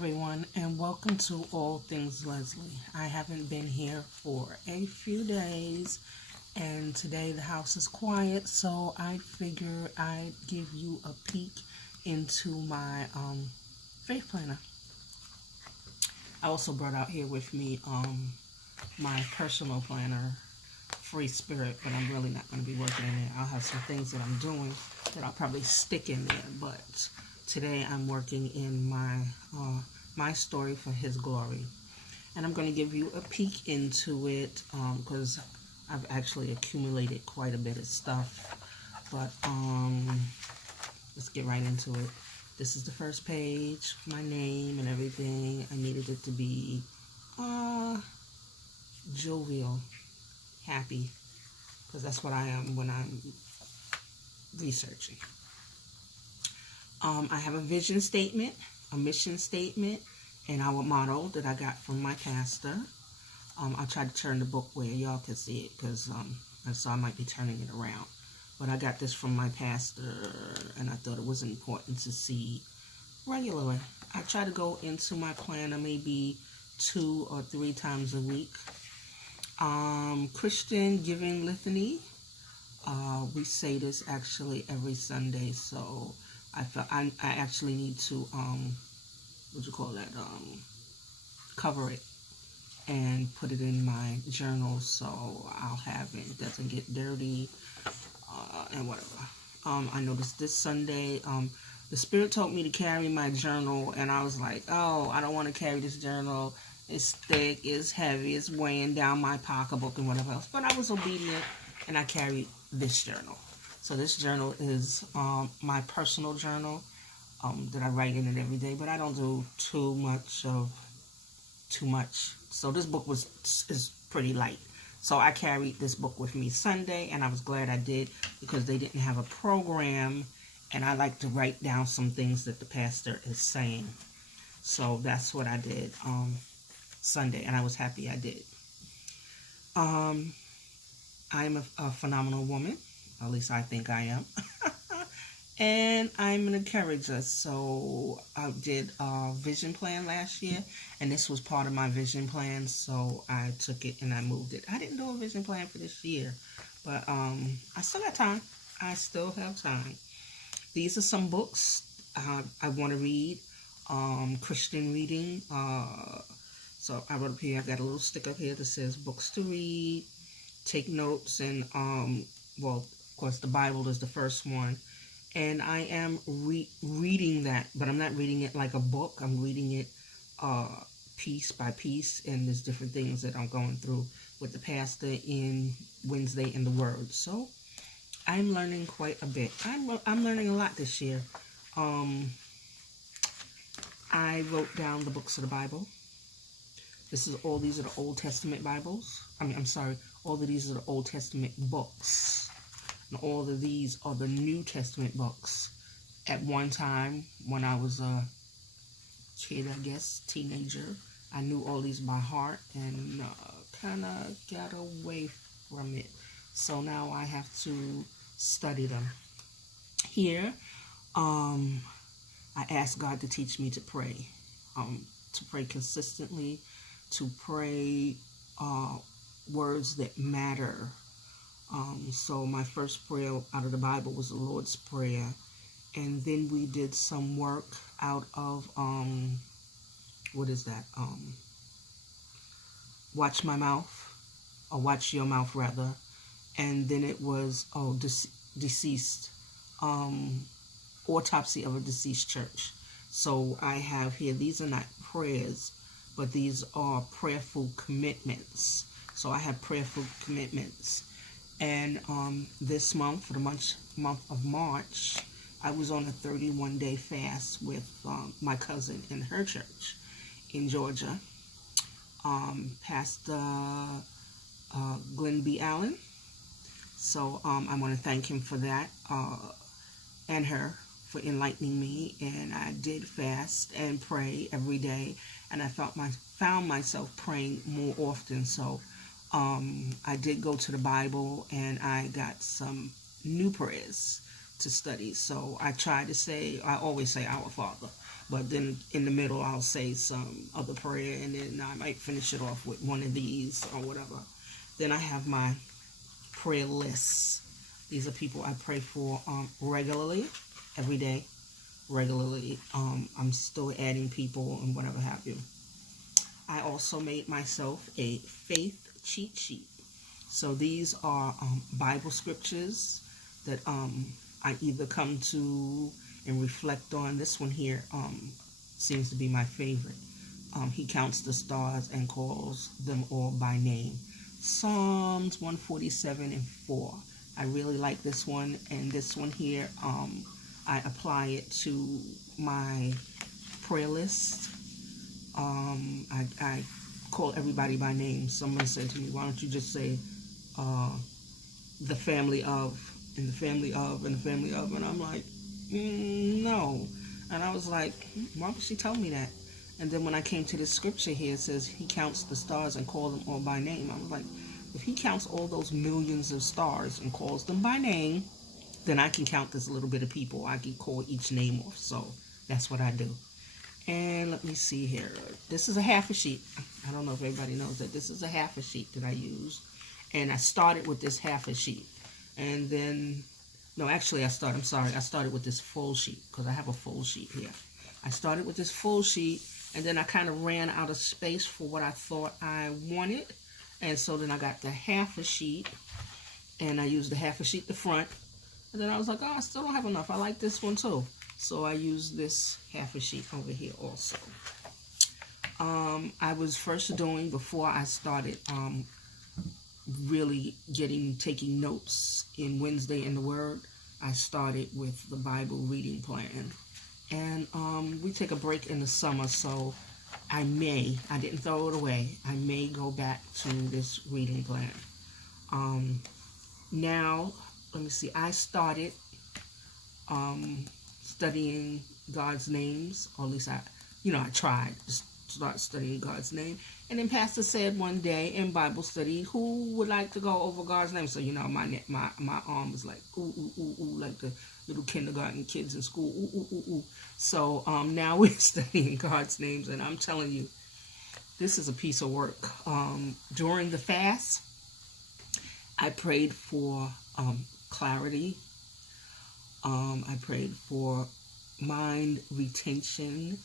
everyone, and welcome to All Things Leslie. I haven't been here for a few days, and today the house is quiet, so I figure I'd give you a peek into my faith planner. I also brought out here with me my personal planner, Free Spirit, but I'm really not going to be working in there. I'll have some things that I'm doing that I'll probably stick in there, but today I'm working in my story for His glory, and I'm going to give you a peek into it because I've actually accumulated quite a bit of stuff. But let's get right into it. This is the first page, my name and everything. I needed it to be jovial, happy, because that's what I am when I'm researching. I have a vision statement, a mission statement, and our motto that I got from my pastor. I'll try to turn the book where y'all can see it because I might be turning it around. But I got this from my pastor, and I thought it was important to see regularly. I try to go into my planner maybe 2 or 3 times a week. Christian Giving Litany. We say this actually every Sunday, so I felt I actually need to cover it and put it in my journal so I'll have it doesn't get dirty and whatever. I noticed this Sunday the Spirit told me to carry my journal, and I was like, oh, I don't want to carry this journal. It's thick, it's heavy, it's weighing down my pocketbook and whatever else. But I was obedient, and I carried this journal. So this journal is my personal journal that I write in it every day, but I don't do too much. So this book is pretty light. So I carried this book with me Sunday, and I was glad I did because they didn't have a program, and I like to write down some things that the pastor is saying. So that's what I did Sunday, and I was happy I did. I'm a phenomenal woman. At least I think I am. And I'm an encourager. So I did a vision plan last year, and this was part of my vision plan. So I took it and I moved it. I didn't do a vision plan for this year, but I still got time. I still have time. These are some books I want to read. Christian reading. So I wrote up here. I got a little stick up here that says books to read. Take notes, and of course the Bible is the first one, and I am reading that, but I'm not reading it like a book. I'm reading it piece by piece, and there's different things that I'm going through with the pastor in Wednesday in the Word. So I'm learning quite a bit. I'm learning a lot this year. I wrote down the books of the Bible. These are the Old Testament Bibles. All of these are the Old Testament books. And all of these are the New Testament books. At one time, when I was a kid, teenager, I knew all these by heart and kind of got away from it. So now I have to study them. Here, I ask God to teach me to pray consistently, to pray words that matter. So my first prayer out of the Bible was the Lord's Prayer, and then we did some work out of Watch My Mouth, or Watch Your Mouth rather, and then it was deceased, autopsy of a deceased church. So I have here, these are not prayers, but these are prayerful commitments. So I have prayerful commitments. And this month, for the month of March, I was on a 31-day fast with my cousin in her church in Georgia, Pastor Glenn B. Allen. So I want to thank him for that, and her for enlightening me. And I did fast and pray every day, and I found myself praying more often. So I did go to the Bible, and I got some new prayers to study. So I always say Our Father, But then in the middle, I'll say some other prayer, and then I might finish it off with one of these or whatever. Then I have my prayer lists. These are people I pray for regularly, every day, regularly. I'm still adding people and whatever have you. I also made myself a faith cheat sheet. So these are Bible scriptures that I either come to and reflect on. This one here seems to be my favorite. He counts the stars and calls them all by name. Psalms 147 and 4. I really like this one, and this one here, I apply it to my prayer list. I call everybody by name. Someone said to me, why don't you just say the family of, and the family of, and the family of, and I'm like, no. And I was like, why would she tell me that? And then when I came to this scripture here, it says he counts the stars and calls them all by name. I was like, if he counts all those millions of stars and calls them by name, then I can count this little bit of people. I can call each name off. So that's what I do. And let me see here. This is a half a sheet. I don't know if everybody knows that this is a half a sheet that I use. And I started with this half a sheet. And then, no, actually I started with this full sheet, because I have a full sheet here. I started with this full sheet, and then I kind of ran out of space for what I thought I wanted. And so then I got the half a sheet, and I used the half a sheet the front. And then I was like, oh, I still don't have enough. I like this one too. So I used this half a sheet over here also. I was first doing, before I started really taking notes in Wednesday in the Word, I started with the Bible reading plan. And we take a break in the summer, so I didn't throw it away, I may go back to this reading plan. Now, let me see, I started studying God's names, or at least I tried to start studying God's name. And then Pastor said one day in Bible study, who would like to go over God's name? So, my arm was like, ooh, ooh, ooh, ooh, like the little kindergarten kids in school, ooh, ooh, ooh, ooh. So now we're studying God's names, and I'm telling you, this is a piece of work. During the fast, I prayed for clarity. I prayed for mind retention.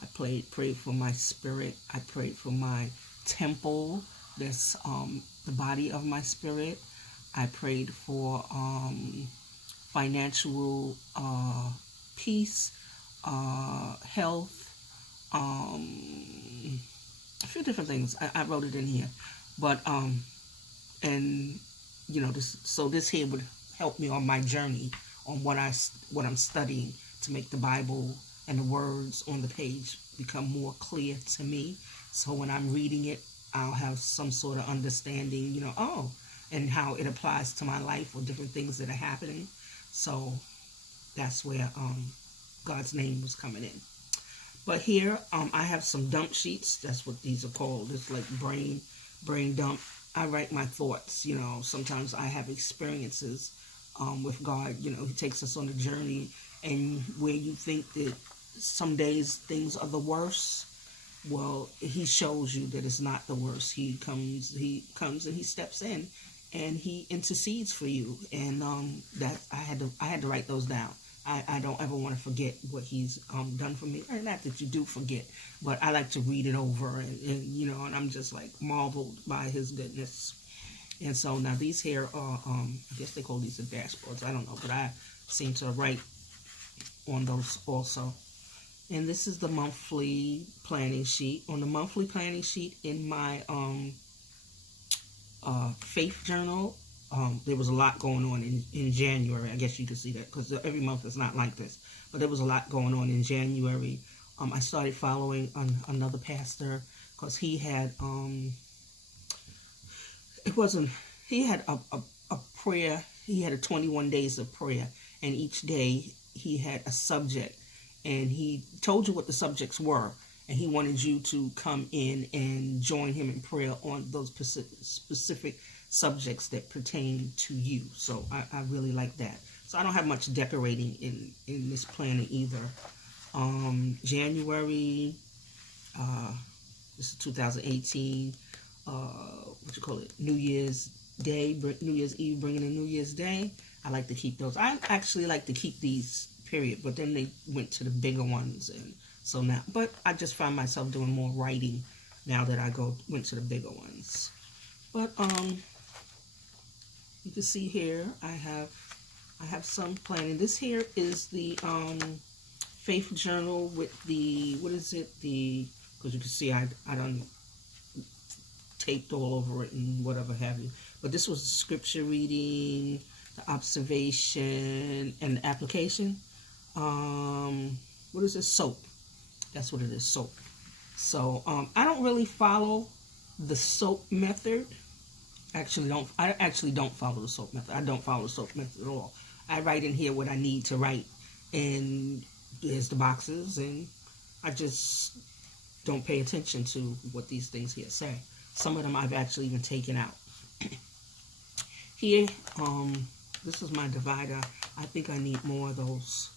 I prayed for my spirit. I prayed for my temple, that's the body of my spirit. I prayed for financial peace, health, a few different things. I wrote it in here, but this here would help me on my journey on what I'm studying, to make the Bible and the words on the page become more clear to me. So when I'm reading it, I'll have some sort of understanding, and how it applies to my life, or different things that are happening. So that's where God's name was coming in. But here, I have some dump sheets. That's what these are called. It's like brain dump. I write my thoughts. Sometimes I have experiences with God. He takes us on a journey, and where you think that some days things are the worst, well, he shows you that it's not the worst. He comes and he steps in, and he intercedes for you. And that I had to write those down. I don't ever want to forget what he's done for me. Not that you do forget, but I like to read it over, and I'm just like marveled by his goodness. And so now these here are, I guess they call these the dashboards. I don't know, but I seem to write on those also. And this is the monthly planning sheet. On the monthly planning sheet in my faith journal, there was a lot going on in January. I guess you can see that, because every month is not like this. But there was a lot going on in January. I started following another pastor, because he had he had a prayer. He had a 21 days of prayer, and each day he had a subject, and he told you what the subjects were, and he wanted you to come in and join him in prayer on those specific subjects that pertain to you. So I really like that. So I don't have much decorating in this planning either. January, this is 2018, what you call it, New Year's Day, New Year's Eve, bringing in New Year's Day. I like to keep those. I actually like to keep these, period, but then they went to the bigger ones, and so now, but I just find myself doing more writing now that I went to the bigger ones. But you can see here I have some planning. This here is the faith journal with the, what is it, the, because you can see I done taped all over it and whatever have you. But this was the scripture reading, the observation, and the application. What is this? Soap. That's what it is, soap. So I don't really follow the soap method. I actually don't follow the soap method. I don't follow the soap method at all. I write in here what I need to write, and there's the boxes, and I just don't pay attention to what these things here say. Some of them I've actually even taken out. Here, this is my divider. I think I need more of those.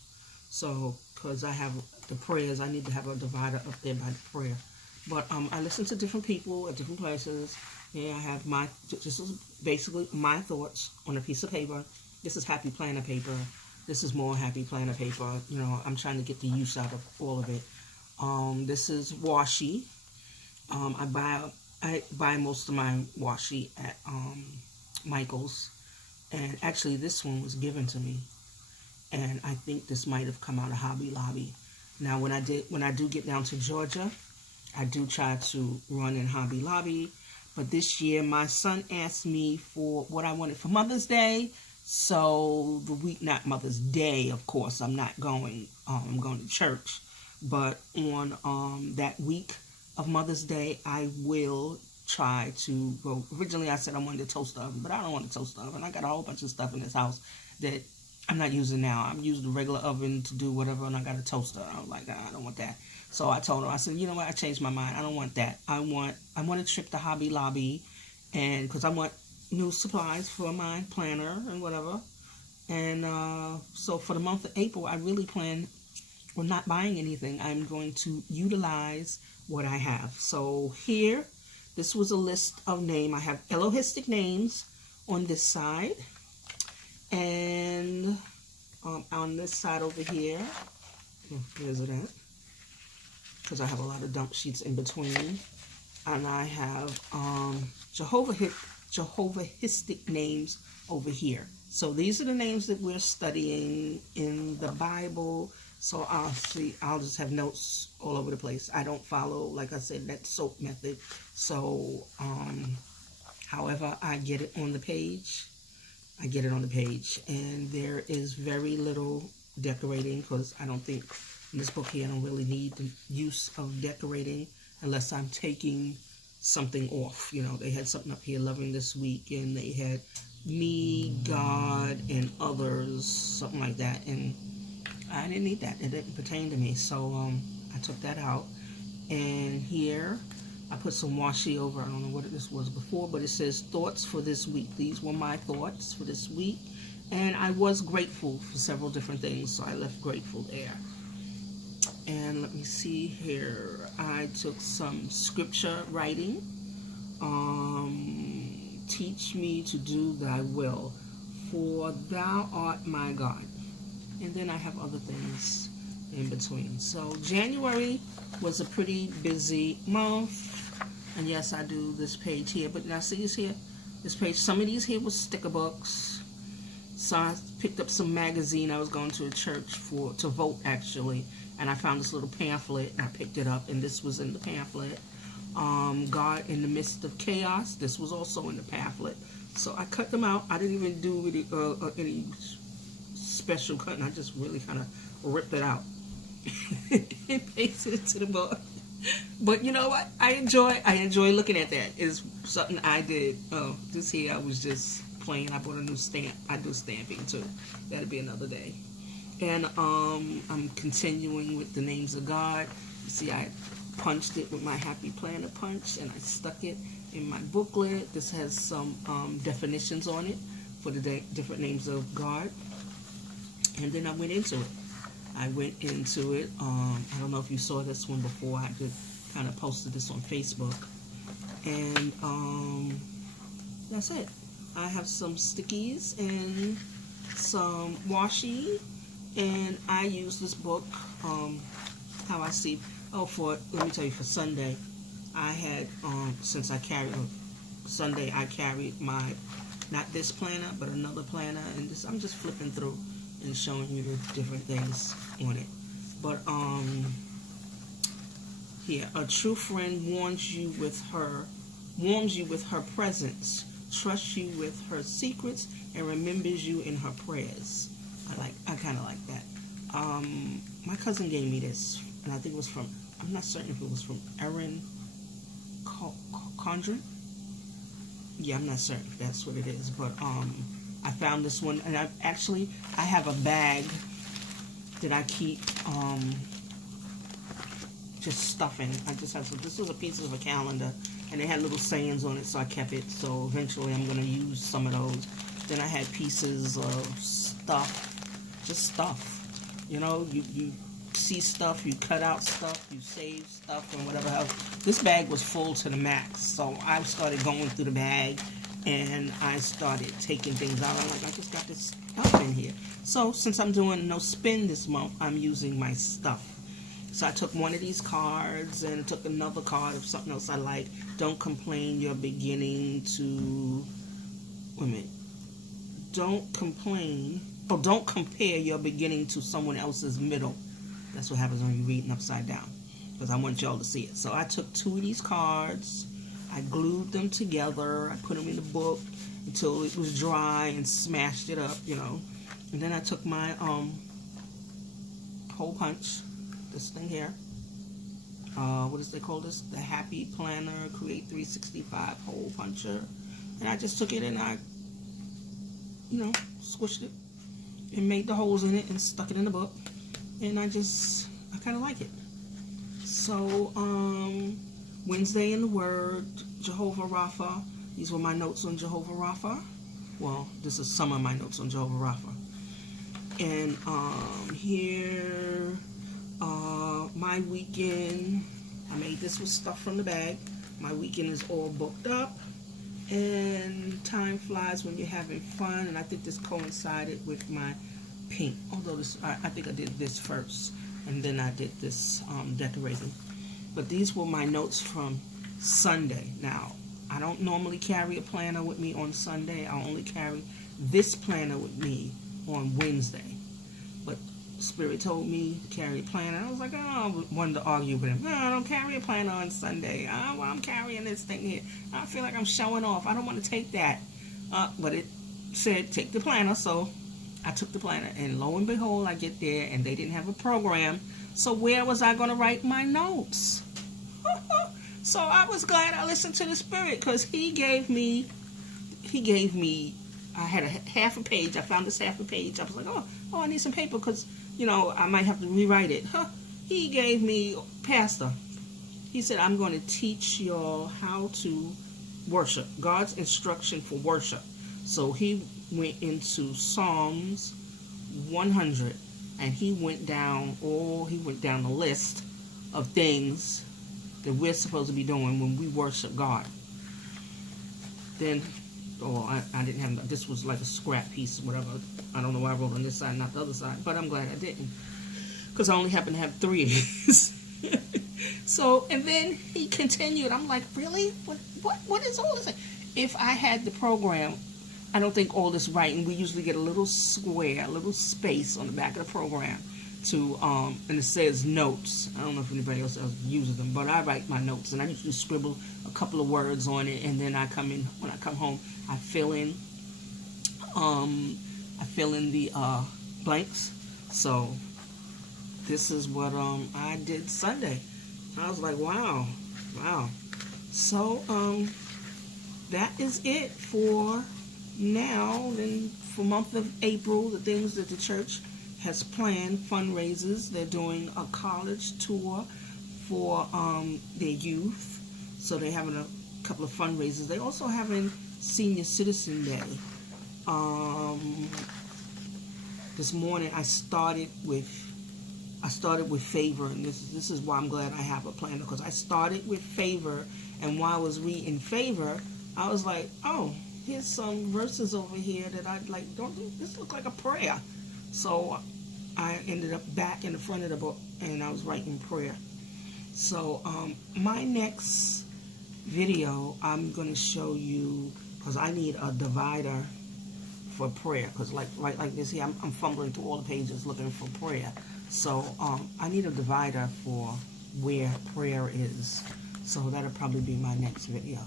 So, because I have the prayers, I need to have a divider up there by the prayer. But I listen to different people at different places. Yeah, I have this is basically my thoughts on a piece of paper. This is Happy Planner paper. This is more Happy Planner paper. You know, I'm trying to get the use out of all of it. This is washi. I buy most of my washi at Michael's, and actually this one was given to me, and I think this might have come out of Hobby Lobby. Now when I do get down to Georgia, I do try to run in Hobby Lobby, but this year my son asked me for what I wanted for Mother's Day. So the week, not Mother's Day, of course, I'm not going. I'm going to church, but on that week of Mother's Day, I will try to go. Originally, I said I wanted a toaster oven, but I don't want a toaster oven. I got a whole bunch of stuff in this house that I'm not using now. I'm using the regular oven to do whatever, and I got a toaster. I was like, I don't want that. So I told her, I said, you know what? I changed my mind. I don't want that. I want a trip to Hobby Lobby, and because I want new supplies for my planner and whatever. And so for the month of April, I really plan on not buying anything. I'm going to utilize what I have. So here, this was a list of names. I have Elohistic names on this side, and on this side over here, where's it at? Because I have a lot of dump sheets in between, and I have Jehovahistic names over here. So these are the names that we're studying in the Bible. So I'll just have notes all over the place. I don't follow, like I said, that soap method. So however I get it on the page, I get it on the page. And there is very little decorating, because I don't think in this book here I don't really need the use of decorating unless I'm taking something off. You know, they had something up here, Loving This Week, and they had me, God, and others, something like that, and I didn't need that. It didn't pertain to me, so I took that out. And here I put some washi over. I don't know what this was before, but it says thoughts for this week. These were my thoughts for this week, and I was grateful for several different things, so I left grateful there. And let me see here. I took some scripture writing. Teach me to do thy will, for thou art my God. And then I have other things in between. So January was a pretty busy month. And yes, I do this page here. But now see this here? This page, some of these here was sticker books. So I picked up some magazine. I was going to a church to vote, actually. And I found this little pamphlet, and I picked it up, and this was in the pamphlet. God in the Midst of Chaos. This was also in the pamphlet. So I cut them out. I didn't even do any special cutting. I just really kind of ripped it out and pasted it to the book. But you know what? I enjoy looking at that. It's something I did. Oh, this here I was just playing. I bought a new stamp. I do stamping too. That'll be another day. And I'm continuing with the names of God. You see, I punched it with my Happy Planner punch, and I stuck it in my booklet. This has some definitions on it for the different names of God. And then I went into it. I went into it. I don't know if you saw this one before. I just kind of posted this on Facebook. And that's it. I have some stickies and some washi. And I use this book, how I see. Oh, let me tell you, for Sunday, I had, since I carried, Sunday I carried my, not this planner, but another planner. And this, I'm just flipping through and showing you the different things on it. But here, a true friend warms you with her presence, trusts you with her secrets, and remembers you in her prayers. I kind of like that. My cousin gave me this, and I think it was from, I'm not certain if it was from Erin Condren. Yeah, I'm not certain if that's what it is, but I found this one, and I have a bag that I keep just stuffing. I just have some. This was a piece of a calendar, and it had little sayings on it, so I kept it. So eventually, I'm gonna use some of those. Then I had pieces of stuff, just stuff. You know, you see stuff, you cut out stuff, you save stuff, and whatever else. This bag was full to the max, so I started going through the bag, and I started taking things out. I'm like, I just got this stuff in here. So since I'm doing no spin this month, I'm using my stuff. So I took one of these cards, and I took another card of something else I like. Don't complain, you're beginning to, wait a minute. Don't complain, don't compare your beginning to someone else's middle. That's what happens when you're reading upside down, because I want y'all to see it. So I took two of these cards, I glued them together, I put them in the book until it was dry and smashed it up, you know. And then I took my hole punch, this thing here. What does they call this? The Happy Planner Create 365 hole puncher. And I just took it and I, you know, squished it and made the holes in it and stuck it in the book. And I kind of like it. So, Wednesday in the Word, Jehovah Rapha. These were my notes on Jehovah Rapha. Well, this is some of my notes on Jehovah Rapha. And here, my weekend, I made this with stuff from the bag. My weekend is all booked up. And time flies when you're having fun. And I think this coincided with my pink. Although this, I think I did this first. And then I did this decorating. But these were my notes from Sunday. Now, I don't normally carry a planner with me on Sunday. I only carry this planner with me on Wednesday. But Spirit told me to carry a planner. I was like, oh, I wanted to argue with him. No, I don't carry a planner on Sunday. I'm carrying this thing here. I feel like I'm showing off. I don't want to take that. But it said take the planner, so I took the planner. And lo and behold, I get there, and they didn't have a program. So where was I going to write my notes? So I was glad I listened to the Spirit, because he gave me, I had a half a page. I found this half a page. I was like, oh, I need some paper, because, you know, I might have to rewrite it. He gave me, Pastor, he said, I'm going to teach y'all how to worship. God's instruction for worship. So he went into Psalms 100, and he went down the list of things that we're supposed to be doing when we worship God. Then, I didn't have, this was like a scrap piece, whatever. I don't know why I wrote on this side, not the other side, but I'm glad I didn't, because I only happen to have 3 of these. So, and then he continued. I'm like, really? What is all this? If I had the program, I don't think all this writing, we usually get a little square, a little space on the back of the program to, and it says notes. I don't know if anybody else uses them, but I write my notes, and I usually scribble a couple of words on it, and then when I come home, I fill in the blanks. So this is what I did Sunday. I was like, wow. So that is it for now. Then for month of April, the things that the church has planned, fundraisers. They're doing a college tour for their youth. So they're having a couple of fundraisers. They're also having Senior Citizen Day. This morning I started with I started with favor, and this is why I'm glad I have a planner, because I started with favor, and while I was reading favor, I was like, oh, here's some verses over here that I'd like, this look like a prayer. So I ended up back in the front of the book, and I was writing prayer. So my next video, I'm going to show you, because I need a divider for prayer, because like this here, I'm fumbling through all the pages looking for prayer. So I need a divider for where prayer is. So that'll probably be my next video.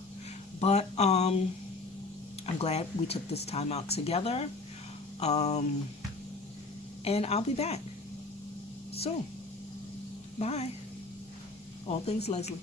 But I'm glad we took this time out together. And I'll be back soon. Bye. All things Leslie.